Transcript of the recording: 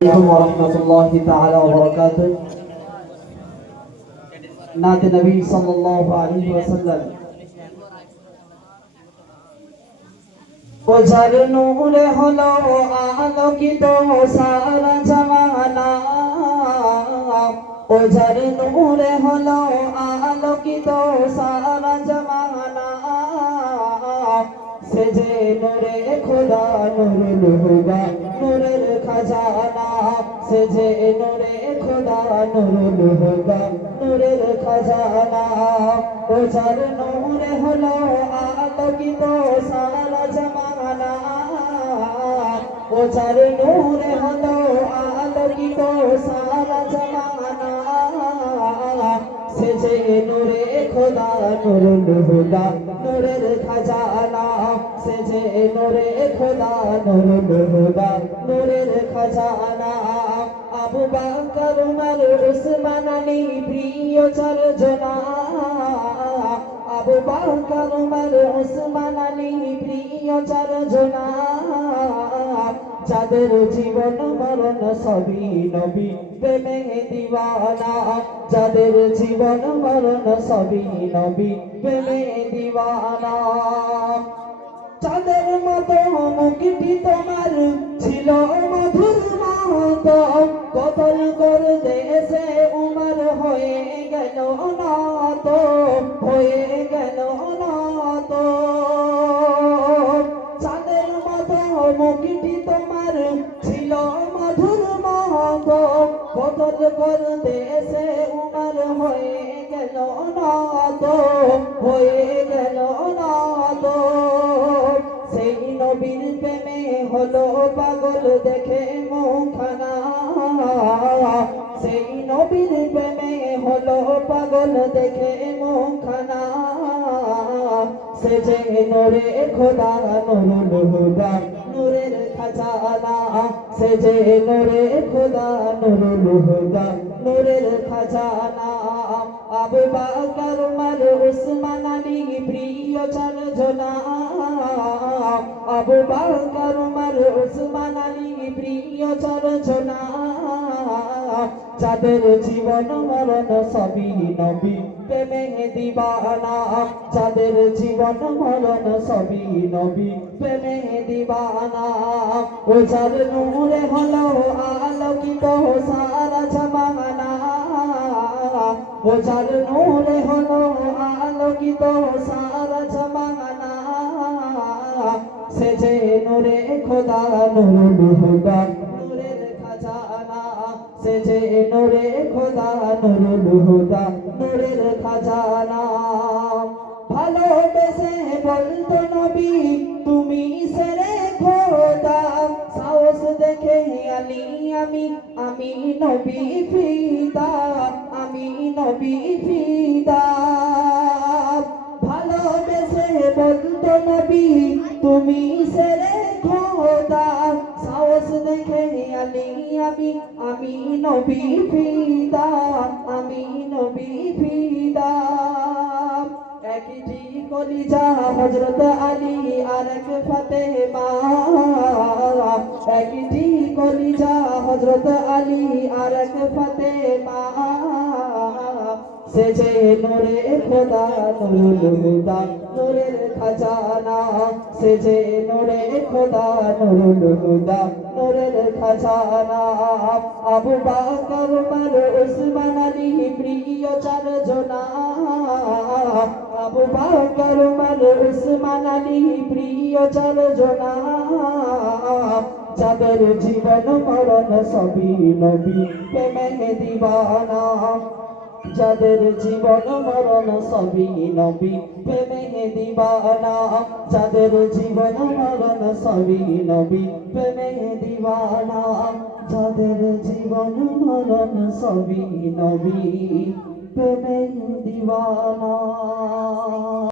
warahmatullahi taala wabarakatuh. नात नबी सल्लल्लाहु अलैहि वसल्लम ও যার নূরে হলো আলোকিত সারা জামানা, ও যার নূরে হলো আলোকিত সারা জামানা, সে যে নূরে খোদা নূরুল হুদা নূরের খাজানা, সে যে নূরে খোদা নূরুল হুদা নূরের খাজানা, ও যার নূরে হলো আলোকিত সারা জামানা, ও যার নূরে হলো আলোকিত সারা জামানা, সে যে নূরে খোদা নূরুল হুদা নূরের খাজানা, সে যে নূরে খোদা নূরুল হুদা নূরের খাজানা। আবু বকর উমর উসমান আলী প্রিয় চারজনা, আবু বকর উমর উসমান আলী প্রিয় চারজনা, যাদের জীবন মরণ সবই নবী প্রেমে দিওয়ানা, যাদের জীবন মরণ সবই নবী প্রেমে দিওয়ানা। চাঁদের মতো মুখটি তোমার ছিল মধুর মতো, কতল করতে এসে উমর হয়ে গেল না তো, হয়ে গেল না তো। চাঁদের মতো মুখটি তোমার ছিল মধুর মতো, কতল করতে এসে উমর হয়ে গেল না তো, হয়ে গেল না তো। সেই নবীর প্রেমে হলো পাগল দেখে মুখানা, সেই নবীর প্রেমে হলো পাগল দেখে মুখানা, সে যে নূরে খোদা নূরুল হুদা নূরের খাজানা, সে যে নূরে খোদা নূরুল হুদা নূরের খাজানা। আবু বকর উমর উসমান আলী প্রিয় চারজনা, আবু বকর উমর উসমান আলী প্রিয় চারজনা, যাদের জীবন মরণ সবই নবী প্রেমে দিওয়ানা, যাদের জীবন মরণ সবই নবী প্রেমে দিওয়ানা। ও যার নূরে হলো আলোকিত সারা জামানা, ও যার নূরে হলো আলোকিত সারা জামানা, সে যে নূরে খোদা নূরুল হুদা নূরের খাজানা, সে যে নূরে খোদা নূরুল হুদা নূরের খাজানা। ভালোবেসে বলতো নবী তুমি সেরে খোদা, সাহস দেখে আলী আমি নবী ফিদা, আমি নবী ফিদা। ভালোবেসে বলতো নবী তুমি সেরে খোদা, সাহস দেখে আলী আমি নবী ফিদা, আমি নবী ফিদা। একটি কলিজা হযরত আলী আরেক ফাতেমা, একটি কলিজা হযরত আলী আরেক ফাতেমা, সে যে নূরে খোদা নূরুল হুদা নূরের খাজানা, সে যে নূরে খোদা নূরুল হুদা নূরের খাজানা। আবু বকর উমর উসমান আলী প্রিয় চারজনা, আবু বকর উমর উসমান আলী প্রিয় চারজনা, যাদের জীবন মরণ সবই নবী প্রেমে দিওয়ানা, যাদের জীবন মরণ সবই নবী প্রেমে দিওয়ানা, যাদের জীবন মরণ সবই নবী প্রেমে দিওয়ানা, যাদের জীবন মরণ সবই নবী প্রেমে দিওয়ানা।